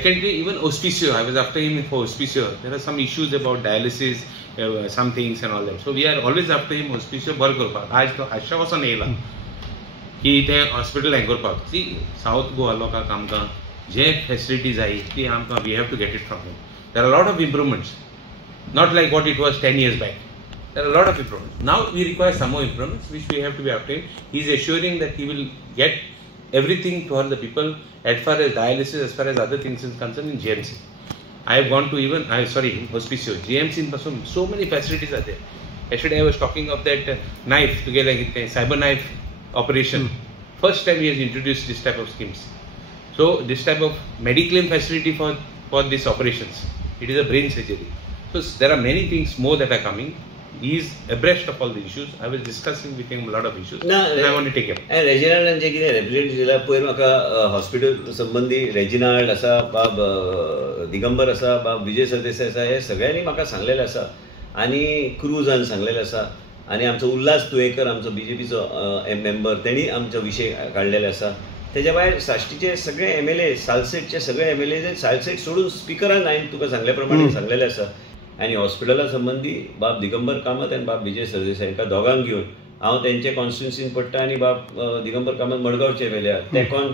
Secondly, even Hospicio, I was after him for Hospicio. There are some issues about dialysis, some things and all that. So we are always after him Hospicio बर करपाक. आज तो आश्वासन येयला की ते hospital हें करपाक. See, South Goa लोकांक आमकां जे फॅसिलिटी जाय ती आमकां we have to get it from him. There are a lot of improvements, not like what it was 10 years back. There are a lot of improvements. Now we require some more improvements, which we have to be after. He is assuring that he will get everything for the people as far as dialysis, as far as other things is concerned in GMC. I have gone to even, Hospicio, GMC in so many facilities are there. Yesterday I was talking of that knife together with the cyber knife operation. First time he has introduced this type of schemes. So this type of mediclaim facility for these operations. It is a brain surgery. So there are many things more that are coming. He is abreast of all the issues. I was discussing with him a lot of issues. I want to take him. And Reginald जे कितें represent दिला पयर म्हाका hospital संबंधी Reginald आसा बाब दिगंबर आसा बाब विजय सरदेसाय आसा हे सगळ्यांनी म्हाका सांगलेले आसा आनी क्रूजान सांगलेले आसा आनी आमचो उल्हास तुयेकर आमचो बीजेपीचो मेंबर तेणी आमचो विशय काडलेले आसा तेज्या भायर साश्टीचे सगळे एमएलए सालसेटचे सगळे एमएलए सालसेट सोडून स्पिकरान हांवें तुका सांगले प्रमाणे सांगलेले आसा आणि हॉस्पिटला संबंधी बाब दिगंबर कामत आणि बाब विजय सरदेसाय हांकां दोगांक घेवन हांव तेंचे कॉन्स्टिट्युन्सीन पडटा आनी बाब दिगंबर कामत मडगांवचे एमएलए ते कोण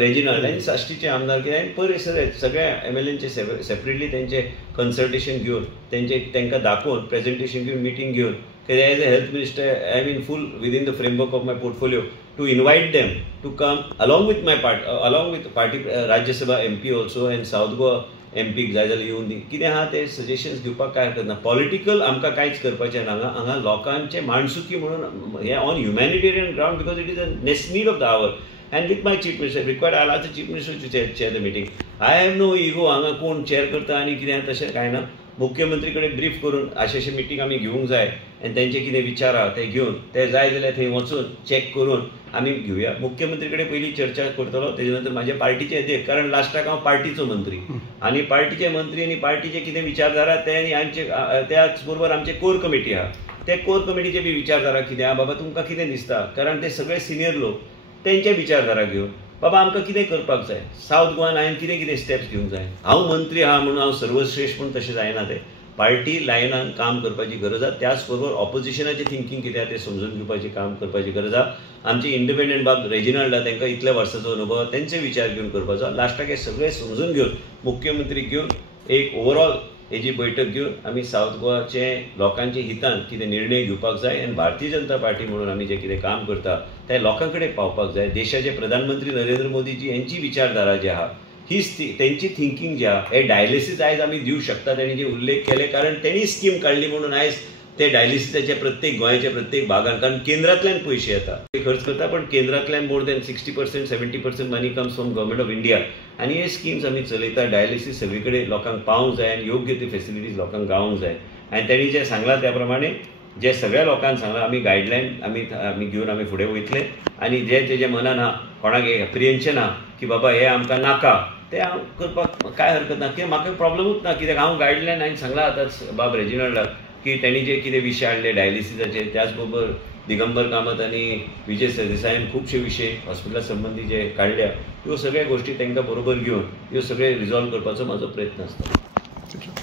रेजिनाल्ड आनी साश्टीचे आमदार कितें हांवें पयर सगळ्या एमएलएंचे सेपरेटली तेंचे कन्सल्टेशन घेवन तेंकां दाखोवन प्रेजेंटेशन घेवन मिटींग घेवन कित्याक as a health minister I mean full within the framework of my portfolio to invite them to come along with party Rajya Sabha MP also and south Goa MP जाय जाल्यार येवन दी कितें आहा ते सजेशन्स दिवपाक काय हरकत ना पॉलिटिकल आमकां कांयच करपाचें ना हांगा लोकांचे माणसुकी म्हणून हे on humanitarian ground because it is a need of the hour and with my chief minister required I'll ask the chief minister to chair the meeting. I have no ego हांगा कोण चेअर करता आनी कितें तशें कांय ना मुख्यमंत्री कडेन ब्रीफ करून अशें मिटींग आमी घेवंक जाय आनी तेंचे कितें विचार आहा ते घेवन ते जाय जाल्यार थंय वचून चॅक करून आमी घेवया मुख्यमंत्री कडेन पयलीं चर्चा करतलो तेजे नंतर म्हाज्या पार्टीचे अध्यक्ष कारण लास्टाक हांव पार्टीचो मंत्री आनी पार्टीचे मंत्री आनी पार्टीचे कितें विचारधारा ते आनी आमचे त्याच बरोबर आमचे कोर कमिटी आहा ते कोर कमिटीचे बी विचारधारा कितें आहा बाबा तुमकां कितें दिसता कारण ते सगळे सिनियर लोक तेंचे विचारधारा घेवन बाबा आमकां कितें करपाक जाय साउथ गोवान हांवें कितें कितें स्टेप्स घेवंक जाय हांव मंत्री आहा म्हणून हांव सर्वश्रेष्ठ पूण तशें जायना तें पार्टी लायनान काम करपाची गरज आहा त्याच बरोबर ऑपोजिशनाचें थिंकींग कितें आहा तें समजून घेवपाचें काम करपाची गरज आहा आमचे इंडिपेंडंट बाब रेजिनाल्ड आहा तांकां इतल्या वर्साचो अनुभव आहा तेंचे विचार घेवन करपाचो लास्टाक हे सगळे समजून घेवन मुख्यमंत्री घेवन एक ओवरऑल हेजी बैठक घेवन आमी साउथ गोवाचे लोकांचे हितान कितें निर्णय घेवपाक जाय आनी भारतीय जनता पार्टी म्हणून आमी जें कितें काम करता तें लोकां कडेन पावपाक जाय देशाचे प्रधानमंत्री नरेंद्र मोदीजी यांची विचारधारा जी आहा हीच तेंची थिंकींग जी आहा हे डायलिसीस आयज आमी दिवंक शकता तेणी जे उल्लेख केले कारण तेणी स्कीम काडली म्हणून आयज ते डायलिसीसाचे प्रत्येक गोंयाच्या प्रत्येक भागान कारण केंद्रांतल्यान पयशे येता खर्च करता पण केंद्रांतल्यान more than 60% 70% money comes from government of India आनी हे स्किम्स आमी चलयता डायलिसीस सगळे कडेन लोकांक पावंक जाय आनी योग्य ती फेसिलिटीज लोकांक गावंक जाय आनी तेणी जे सांगला त्या प्रमाणे जे सगळ्या लोकांक सांगला आमी गायडलायन आमी घेवन आमी फुडें वयतले आनी जे तेजे मनान आहा कोणाक एप्रिहेन्शन आहा की बाबा हे आमकां नाका ते हांव करपाक काय हरकत ना कित्याक म्हाका प्रॉब्लमूच ना कित्याक हांव गायडलायन हांवें सांगला आतां बाब रेजिनाल्डाक की तेणी जे कितें विशय हाडले डायलिसीसाचे त्याच बरोबर दिगंबर कामत आनी विजय सरदेसायान खुबशे विशय हॉस्पिटला संबंधी जे काडल्या ह्यो सगळ्या गोश्टी तांकां बरोबर घेवन ह्यो सगळे रिजॉल्व करपाचो म्हाजो प्रयत्न आसता.